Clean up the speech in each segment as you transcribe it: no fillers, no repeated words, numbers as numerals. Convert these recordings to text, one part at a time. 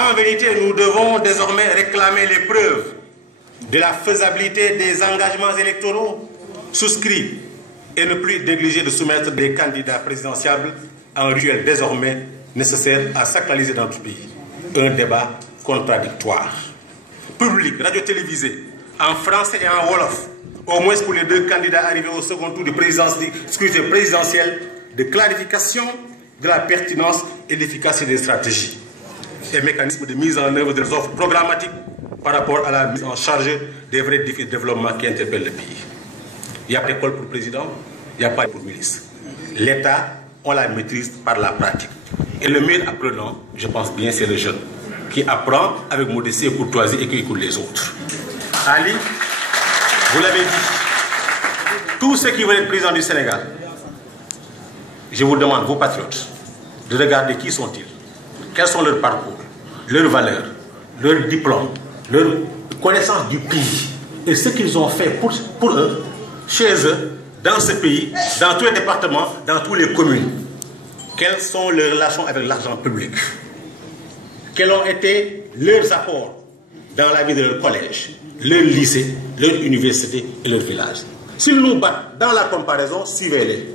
En vérité, nous devons désormais réclamer les preuves de la faisabilité des engagements électoraux souscrits et ne plus négliger de soumettre des candidats présidentiables à un rituel désormais nécessaire à sacraliser dans notre pays. Un débat contradictoire. Public, radio-télévisé, en français et en wolof, au moins pour les deux candidats arrivés au second tour du scrutin présidentiel, de clarification de la pertinence et l'efficacité des stratégies et mécanismes de mise en œuvre des offres programmatiques par rapport à la mise en charge des vrais défis de développement qui interpellent le pays. Il n'y a pas d'école pour le président, il n'y a pas pour ministre. L'État, on la maîtrise par la pratique. Et le meilleur apprenant, je pense bien, c'est le jeune, qui apprend avec modestie et courtoisie et qui écoute les autres. Ali, vous l'avez dit, tous ceux qui veulent être président du Sénégal, je vous demande, vos patriotes, de regarder qui sont-ils, quels sont leurs parcours, leurs valeurs, leurs diplômes, leur connaissance du pays et ce qu'ils ont fait pour eux, chez eux, dans ce pays, dans tous les départements, dans toutes les communes. Quelles sont leurs relations avec l'argent public? Quels ont été leurs apports dans la vie de leur collège, leur lycée, leur université et leur village? S'ils nous battent dans la comparaison, suivez-les.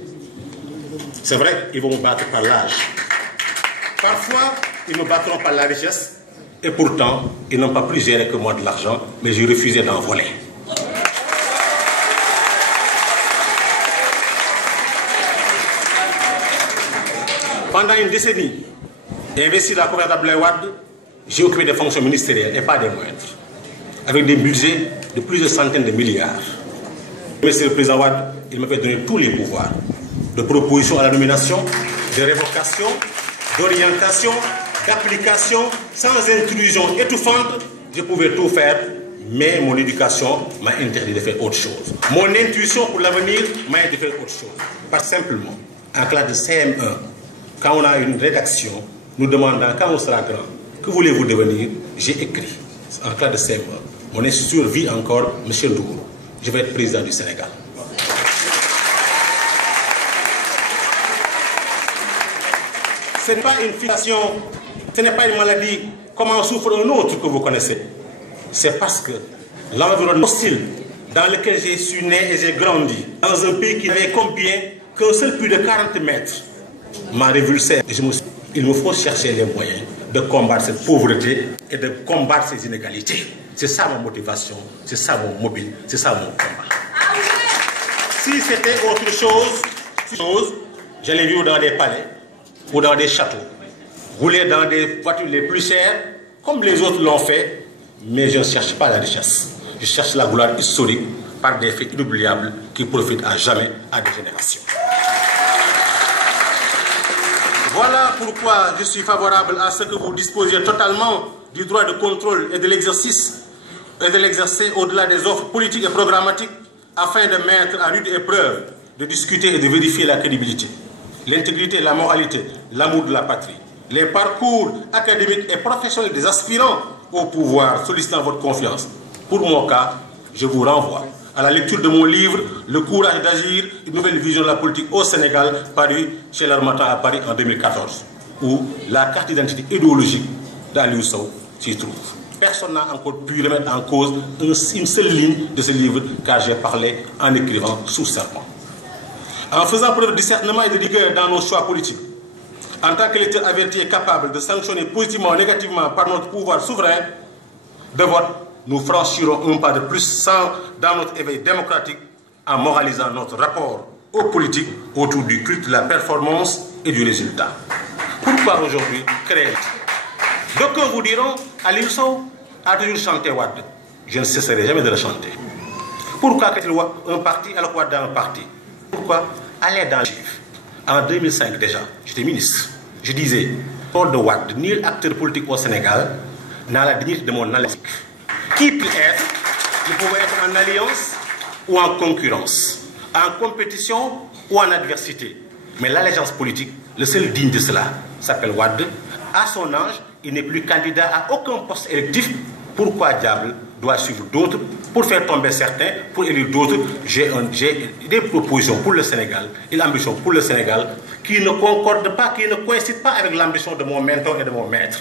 C'est vrai, ils vont nous battre par l'âge. Parfois, ils nous battront par la richesse. Et pourtant, ils n'ont pas plus géré que moi de l'argent, mais j'ai refusé d'en voler. Pendant une décennie, investi dans la coopérative Abdoulaye Wade, j'ai occupé des fonctions ministérielles et pas des moindres, avec des budgets de plusieurs centaines de milliards. Monsieur le président Wade, il m'a fait donner tous les pouvoirs, de proposition à la nomination, de révocation, d'orientation, d'application, sans intrusion étouffante. Je pouvais tout faire, mais mon éducation m'a interdit de faire autre chose. Mon intuition pour l'avenir m'a interdit de faire autre chose. Par simplement, en classe de CM1, quand on a une rédaction, nous demandant quand on sera grand, que voulez-vous devenir? J'ai écrit, en classe de CM1, mon institut vit encore, M. Ndour, je vais être président du Sénégal. Ce n'est pas une fixation, ce n'est pas une maladie comme en souffre un autre que vous connaissez. C'est parce que l'environnement hostile dans lequel je suis né et j'ai grandi, dans un pays qui n'avait combien qu'un seul plus de 40 mètres, m'a révulsé. Il me faut chercher les moyens de combattre cette pauvreté et de combattre ces inégalités. C'est ça ma motivation, c'est ça mon mobile, c'est ça mon combat. Si c'était autre chose, j'allais vivre dans des palais ou dans des châteaux, rouler dans des voitures les plus chères, comme les autres l'ont fait, mais je ne cherche pas la richesse. Je cherche la gloire historique par des faits inoubliables qui profitent à jamais à des générations. Voilà pourquoi je suis favorable à ce que vous disposiez totalement du droit de contrôle et de l'exercice et de l'exercer au-delà des offres politiques et programmatiques afin de mettre à rude épreuve, de discuter et de vérifier la crédibilité, l'intégrité, la moralité, l'amour de la patrie, les parcours académiques et professionnels des aspirants au pouvoir sollicitant votre confiance. Pour mon cas, je vous renvoie à la lecture de mon livre « Le courage d'agir, une nouvelle vision de la politique au Sénégal » paru chez l'Harmattan à Paris en 2014, où la carte d'identité idéologique d'Aliou Sow s'y trouve. Personne n'a encore pu remettre en cause une seule ligne de ce livre car j'ai parlé en écrivant sous serpent. En faisant preuve de discernement et de rigueur dans nos choix politiques, en tant qu'électeur averti et capable de sanctionner positivement ou négativement par notre pouvoir souverain de vote, nous franchirons un pas de plus dans notre éveil démocratique en moralisant notre rapport aux politiques autour du culte de la performance et du résultat. Pourquoi aujourd'hui créer? D'aucuns vous diront, Aliou Sow a toujours chanté Wade. Je ne cesserai jamais de le chanter. Pourquoi créer un parti alors que Wade a un parti? Pourquoi aller dans le chiffre? En 2005 déjà, j'étais ministre. Je disais, Paul de Wade, nul acteur politique au Sénégal n'a la dignité de mon alliance. Qui peut être, il pouvait être en alliance ou en concurrence, en compétition ou en adversité. Mais l'allégeance politique, le seul digne de cela, s'appelle Wade. À son âge, il n'est plus candidat à aucun poste électif. Pourquoi diable doit suivre d'autres pour faire tomber certains, pour élire d'autres? J'ai des propositions pour le Sénégal, une ambition pour le Sénégal qui ne concorde pas, qui ne coïncide pas avec l'ambition de mon mentor et de mon maître.